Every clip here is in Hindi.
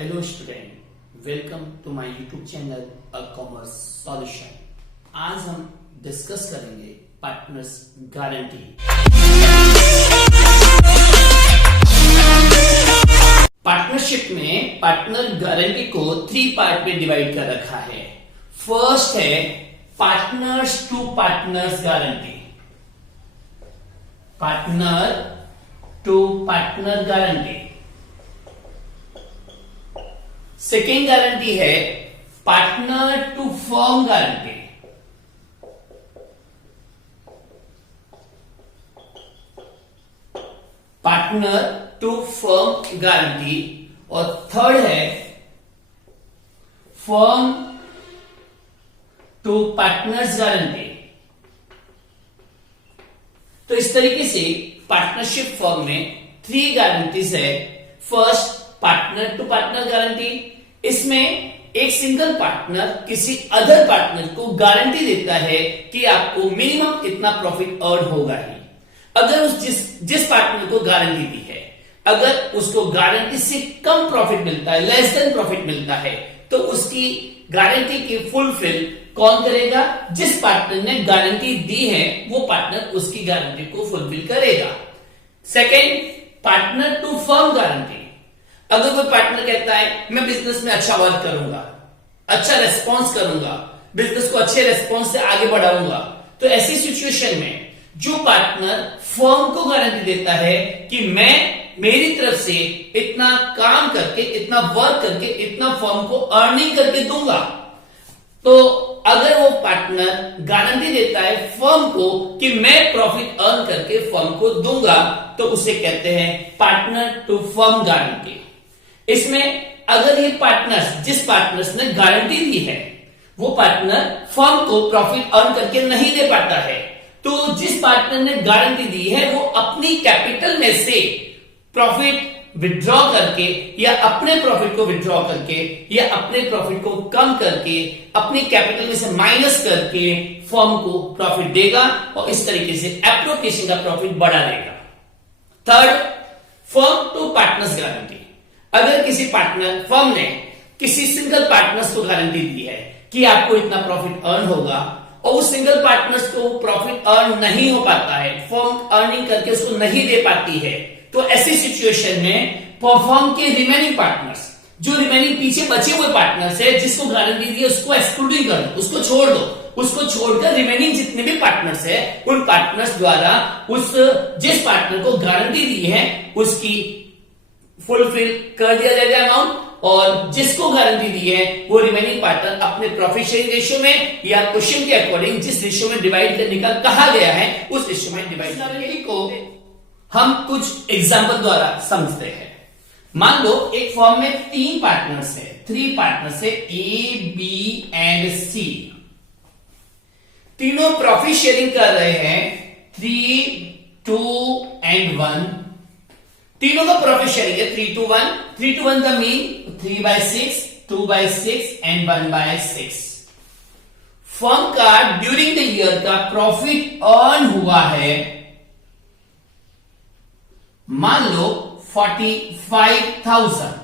Hello student, welcome to my YouTube channel a commerce solution. आज हम डिस्कस करेंगे पार्टनर्स गारंटी। पार्टनरशिप में पार्टनर गारंटी को 3 पार्ट में डिवाइड कर रखा है। फर्स्ट है partners to partners guarantee, partner to partner guarantee. Second guarantee है partner to firm guarantee, partner to firm guarantee. और थर्ड है फर्म टू पार्टनर्स गारंटी। तो इस तरीके से पार्टनरशिप फर्म में 3 गारंटीज है। First partner to partner guarantee, इसमें एक सिंगल पार्टनर किसी अदर पार्टनर को गारंटी देता है कि आपको मिनिमम इतना प्रॉफिट अर्न होगा ही। अगर उस जिस पार्टनर को गारंटी दी है, अगर उसको गारंटी से कम प्रॉफिट मिलता है, लेस देन प्रॉफिट मिलता है, तो उसकी गारंटी की फुलफिल कौन करेगा? जिस पार्टनर ने गारंटी दी है वो पार्टनर उसकी गारंटी को फुलफिल करेगा। Second partner to firm guarantee, अगर कोई पार्टनर कहता है मैं बिजनेस में अच्छा वर्क करूंगा, अच्छा रेस्पॉन्स करूंगा, बिजनेस को अच्छे रेस्पॉन्स से आगे बढ़ाऊंगा, तो ऐसी सिचुएशन में जो पार्टनर फर्म को गारंटी देता है कि मैं मेरी तरफ से इतना काम करके, इतना वर्क करके, इतना फर्म को अर्निंग करके दूंगा, तो अगर वो पार्टनर गारंटी देता है फर्म को कि मैं प्रॉफिट अर्न करके फर्म को दूंगा, तो उसे कहते हैं पार्टनर टू फर्म गारंटी। इसमें अगर ये पार्टनर्स, जिस पार्टनर्स ने गारंटी दी है, वो पार्टनर फर्म को प्रॉफिट अर्न करके नहीं दे पाता है, तो जिस पार्टनर ने गारंटी दी है वो अपनी कैपिटल में से प्रॉफिट विड्रॉ करके, या अपने प्रॉफिट को विड्रॉ करके, या अपने प्रॉफिट को कम करके, अपनी कैपिटल में से माइनस करके फर्म को प्रॉफिट देगा, और इस तरीके से एप्रोप्रिएशन का प्रॉफिट बढ़ा देगा। Third firm to partners guarantee, अगर किसी पार्टनर फर्म ने किसी सिंगल पार्टनर्स को गारंटी दी है कि आपको इतना प्रॉफिट अर्न होगा, और उस सिंगल पार्टनर्स को प्रॉफिट अर्न नहीं हो पाता है, फर्म अर्निंग करके उसको नहीं दे पाती है, तो ऐसी सिचुएशन में फर्म के रिमेनिंग पार्टनर्स, जो रिमेनिंग पीछे बचे हुए पार्टनर्स है, जिसको गारंटी दी है, उसको एक्सक्लूडिंग कर दो, उसको छोड़ दो। उसको छोड़कर रिमेनिंग जितने भी पार्टनर्स है, उन पार्टनर्स द्वारा उस जिस पार्टनर को गारंटी दी है उसकी फुलफिल कर दिया जाएगा अमाउंट, और जिसको गारंटी दी है वो रिमेनिंग पार्टनर अपने प्रॉफिट शेयरिंग रेशियो में या क्वेश्चन के अकॉर्डिंग जिस रेशियो में डिवाइड करने का कहा गया है उस रेशियो में डिवाइड करने को हम कुछ एग्जांपल द्वारा समझते हैं। मान लो एक फर्म में 3 पार्टनर्स है, 3 पार्टनर्स है, ए, बी एंड सी। तीनों प्रॉफिट शेयरिंग कर रहे हैं 3, 2 एंड 1। तीनों का प्रॉफिट शेयरिंग है 3 to 1। 3 to 1 का मीन 3/6, 2/6 एंड 1/6। फर्म का ड्यूरिंग द ईयर का प्रॉफिट अर्न हुआ है, मान लो 45,000।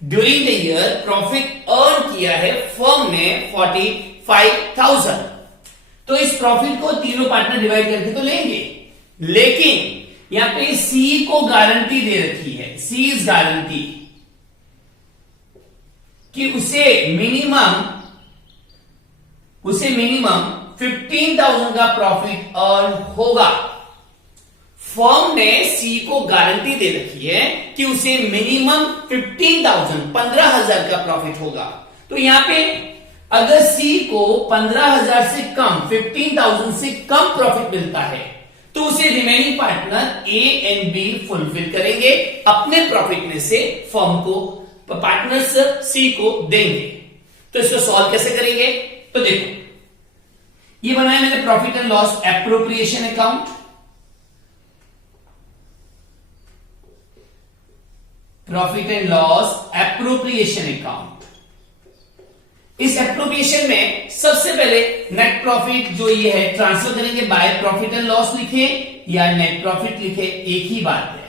During the year profit earn किया है फर्म ने 45,000। तो इस प्रॉफिट को तीनों पार्टनर डिवाइड करके तो लेंगे, लेकिन यहां पे सी को गारंटी दे रखी है, सी इज गारंटी कि उसे मिनिमम 15,000 का प्रॉफिट अर्न होगा। फर्म ने सी को गारंटी दे रखी है कि उसे मिनिमम 15,000 का प्रॉफिट होगा। तो यहां पे अगर सी को 15,000 से कम, 15,000 से कम प्रॉफिट मिलता है, तो उसे remaining partner A and B fulfil करेंगे, अपने प्रॉफिट में से फर्म को, पार्टनर्स सी को देंगे। तो इसको सॉल्व कैसे करेंगे? तो देखो, ये बनाया मैंने profit and loss appropriation account. Profit and loss appropriation account. इस एप्रोप्रिएशन में सबसे पहले नेट प्रॉफिट जो ये है ट्रांसफर करेंगे, बाय प्रॉफिट एंड लॉस लिखे या नेट प्रॉफिट लिखे, एक ही बात है।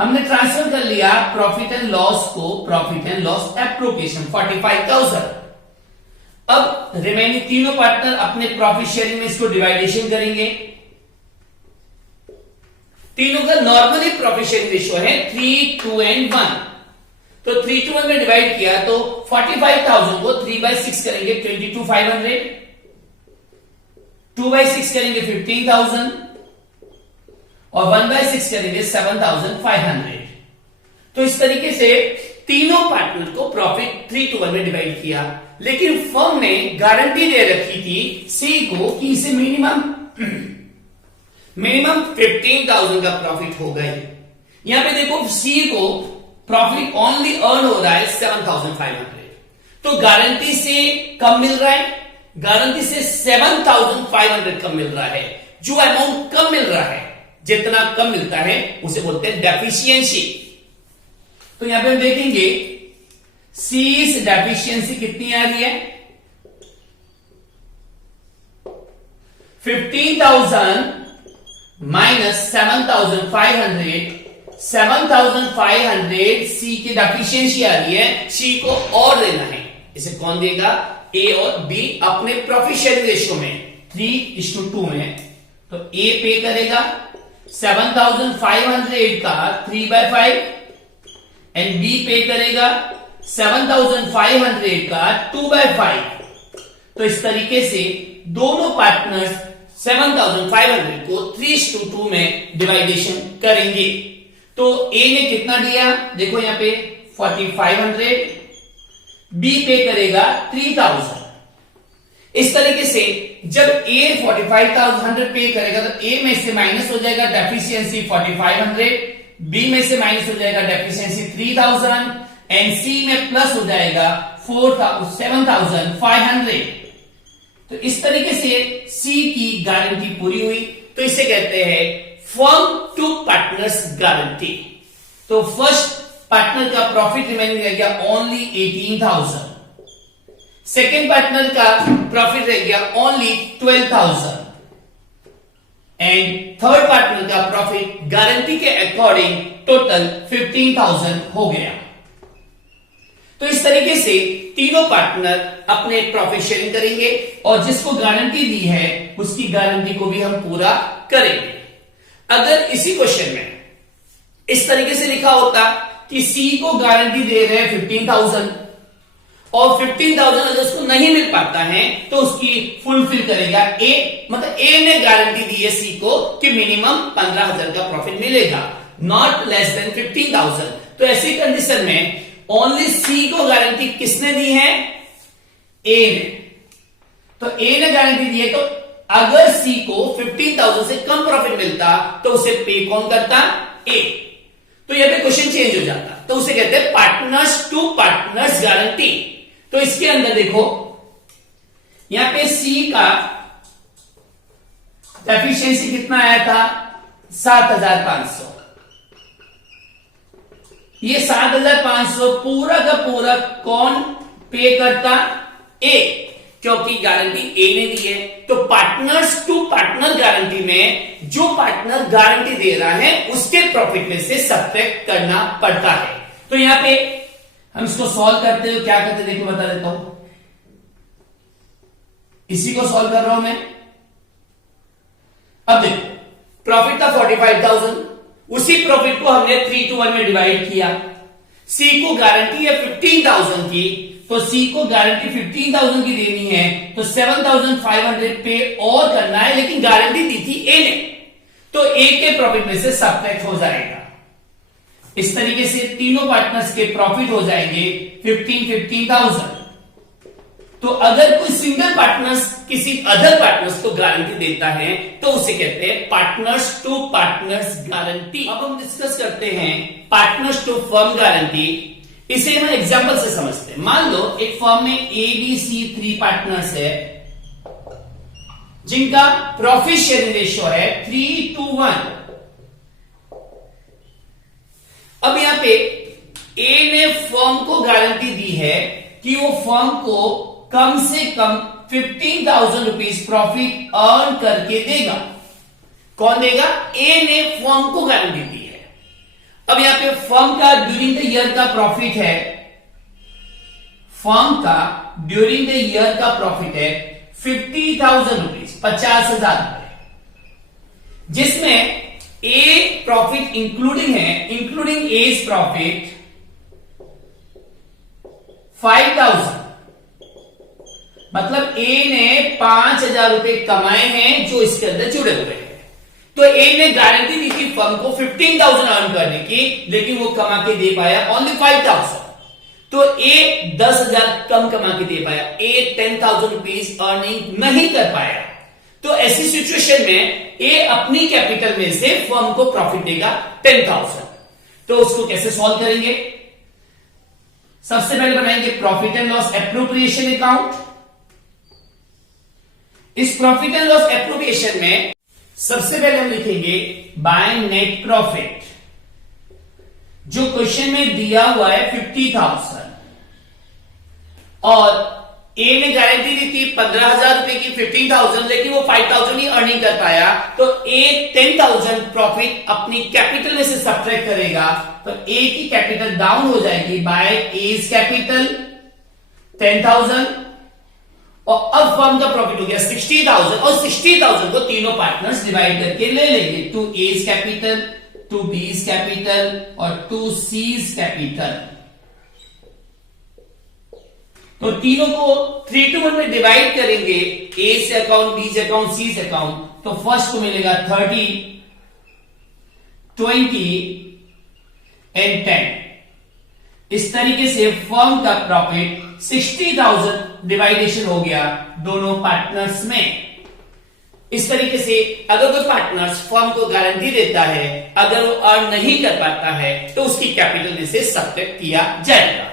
हमने ट्रांसफर कर लिया प्रॉफिट एंड लॉस को प्रॉफिट एंड लॉस एप्रोप्रिएशन 45,000। अब रिमेनिंग तीनों पार्टनर अपने प्रॉफिट शेयरिंग में इसको डिवाइडेशन करेंगे। तीनों का नॉर्मली प्रॉफिट शेयरिंग रेशियो है 3, 2 एंड 1। तो 3 to 1 में डिवाइड किया तो 45,000 को 3/6 करेंगे 22,500, 2/6 करेंगे 15,000 और 1/6 करेंगे 7,500। तो इस तरीके से तीनों पार्टनर को प्रॉफिट 3 to 1 में डिवाइड किया। लेकिन फर्म ने गारंटी दे रखी थी सी को कि इसे मिनिमम 15,000 का प्रॉफिट होगा ही। यहां पे देखो सी को प्रॉफिट ओनली अर्न हो रहा है 7,500, तो गारंटी से कम मिल रहा है, गारंटी से 7,500 कम मिल रहा है। जो अमाउंट कम मिल रहा है, जितना कम मिलता है उसे बोलते हैं डेफिशिएंसी। तो यहां पे हम देखेंगे सी डेफिशिएंसी कितनी आ रही है 15,000 माइनस 7,500, 7,500 सी की डेफिशिएंसी आ रही है। सी को और देना है, इसे कौन देगा, ए और बी अपने प्रॉफिट शेयरिंग रेशियो में 3:2 में। तो ए पे करेगा 7,500 का 3/5 एंड बी पे करेगा 7,500 का 2/5। तो इस तरीके से दोनों पार्टनर्स 7,500 को 3:2 में डिवाइडेशन करेंगे। तो ए ने कितना दिया, देखो यहां पे 4,500, बी पे करेगा 3,000। इस तरीके से जब ए 45,000 पे करेगा तो ए में से माइनस हो जाएगा डेफिशिएंसी 4,500, बी में से माइनस हो जाएगा डेफिशिएंसी 3,000 एंड सी में प्लस हो जाएगा 7,500। तो इस तरीके से सी की गारंटी पूरी हुई। तो इसे कहते हैं फर्म टू पार्टनर्स गारंटी। तो फर्स्ट पार्टनर का प्रॉफिट रिमेनिंग रह गया ओनली 18,000, सेकेंड पार्टनर का प्रॉफिट रह गया ओनली 12,000 एंड थर्ड पार्टनर का प्रॉफिट गारंटी के अकॉर्डिंग टोटल 15,000 हो गया। तो इस तरीके से तीनों पार्टनर अपने प्रॉफिट शेयरिंग करेंगे और जिसको गारंटी दी है उसकी गारंटी को भी हम पूरा करेंगे। अगर इसी क्वेश्चन में इस तरीके से लिखा होता कि सी को गारंटी दे रहे हैं 15,000 और 15,000 अगर उसको नहीं मिल पाता है तो उसकी फुलफिल करेगा ए, मतलब ए ने गारंटी दी है सी को कि मिनिमम 15,000 का प्रॉफिट मिलेगा, नॉट लेस देन 15,000। तो ऐसी कंडीशन में ओनली सी को गारंटी किसने दी है, ए ने। तो ए ने गारंटी दी है, तो अगर सी को 15,000 से कम प्रॉफिट मिलता तो उसे पे कौन करता, ए। तो यहां पे क्वेश्चन चेंज हो जाता, तो उसे कहते हैं पार्टनर्स टू पार्टनर्स गारंटी। तो इसके अंदर देखो यहां पे सी का एफिशिएंसी कितना आया था 7,500। ये 7,500 पूरा का पूरा कौन पे करता, ए, क्योंकि गारंटी ए ने दी है। तो पार्टनर्स टू पार्टनर गारंटी में जो पार्टनर गारंटी दे रहा है उसके प्रॉफिट में से सब्ट्रैक्ट करना पड़ता है। तो यहां पे हम इसको सॉल्व करते हो, क्या करते देखो बता देता हूं। इसी को सॉल्व कर रहा हूं मैं। अब देखो प्रॉफिट था 45,000, उसी प्रॉफिट को हमने 3 to 1 में डिवाइड किया। सी को गारंटी है 15,000 की, तो सी को गारंटी 15,000 की देनी है, तो 7,500 पे और करना है, लेकिन गारंटी दी थी ए ने, तो ए के प्रॉफिट में से सब्ट्रैक्ट हो जाएगा। इस तरीके से तीनों पार्टनर्स के प्रॉफिट हो जाएंगे 15,000। तो अगर कोई सिंगल पार्टनर्स किसी अदर पार्टनर्स को गारंटी देता है तो उसे कहते हैं पार्टनर्स टू पार्टनर्स गारंटी। अब हम डिस्कस करते हैं पार्टनर्स टू फर्म गारंटी। इसे हम एग्जांपल से समझते हैं। मान लो एक फर्म में ए बी सी 3 पार्टनर्स है जिनका प्रॉफिट शेयरिंग रेशियो है 3:1। अब यहां पे ए ने फर्म को गारंटी दी है कि वो फर्म को कम से कम 15,000 रुपीज प्रॉफिट अर्न करके देगा। कौन देगा, ए ने फर्म को गारंटी दी है। अब यहां पे फर्म का ड्यूरिंग द ईयर का प्रॉफिट है, फर्म का ड्यूरिंग द ईयर का प्रॉफिट है 50,000 रुपीज, 50,000 रुपए, जिसमें ए प्रॉफिट इंक्लूडिंग है, इंक्लूडिंग एज प्रॉफिट 5,000, मतलब ए ने 5,000 रुपए कमाए हैं जो इसके अंदर जुड़े हुए हैं। तो ए ने गारंटी दी थी फर्म को 15,000 अर्न करने की, लेकिन वो कमा के दे पाया ओनली 5,000। तो ए 10,000 कम कमा के दे पाया, ए 10,000 रुपीज अर्निंग नहीं कर पाया। तो ऐसी सिचुएशन में ए अपनी कैपिटल में से फर्म को प्रॉफिट देगा 10,000। तो उसको कैसे सॉल्व करेंगे? सबसे पहले बनाएंगे profit and loss appropriation account. इस प्रॉफिट एंड लॉस एप्रोप्रिएशन में सबसे पहले हम लिखेंगे बाय नेट प्रॉफिट, जो क्वेश्चन में दिया हुआ है 50,000, और ए ने गारंटी दी थी 15,000 रुपए की 15,000, लेकिन वो 5,000 ही अर्निंग कर पाया। तो ए 10,000 प्रॉफिट अपनी कैपिटल में से सब्ट्रैक्ट करेगा, तो ए की कैपिटल डाउन हो जाएगी बाय एज कैपिटल 10,000, और अब फर्म का प्रॉफिट हो गया 60,000, और 60,000 को तीनों पार्टनर्स डिवाइड करके ले लेंगे, to A's capital, to B's capital और टू सीज कैपिटल। तो तीनों को 3 to 1 में डिवाइड करेंगे, ए से अकाउंट, बी से अकाउंट, सी से अकाउंट। तो फर्स्ट को मिलेगा 30, 20 एंड 10। इस तरीके से फर्म का प्रॉफिट 60,000 डिवाइडेशन हो गया दोनों पार्टनर्स में। इस तरीके से अगर कोई पार्टनर्स फर्म को गारंटी देता है, अगर वो अर्न नहीं कर पाता है, तो उसकी कैपिटल में से सब्ट्रैक्ट किया जाएगा।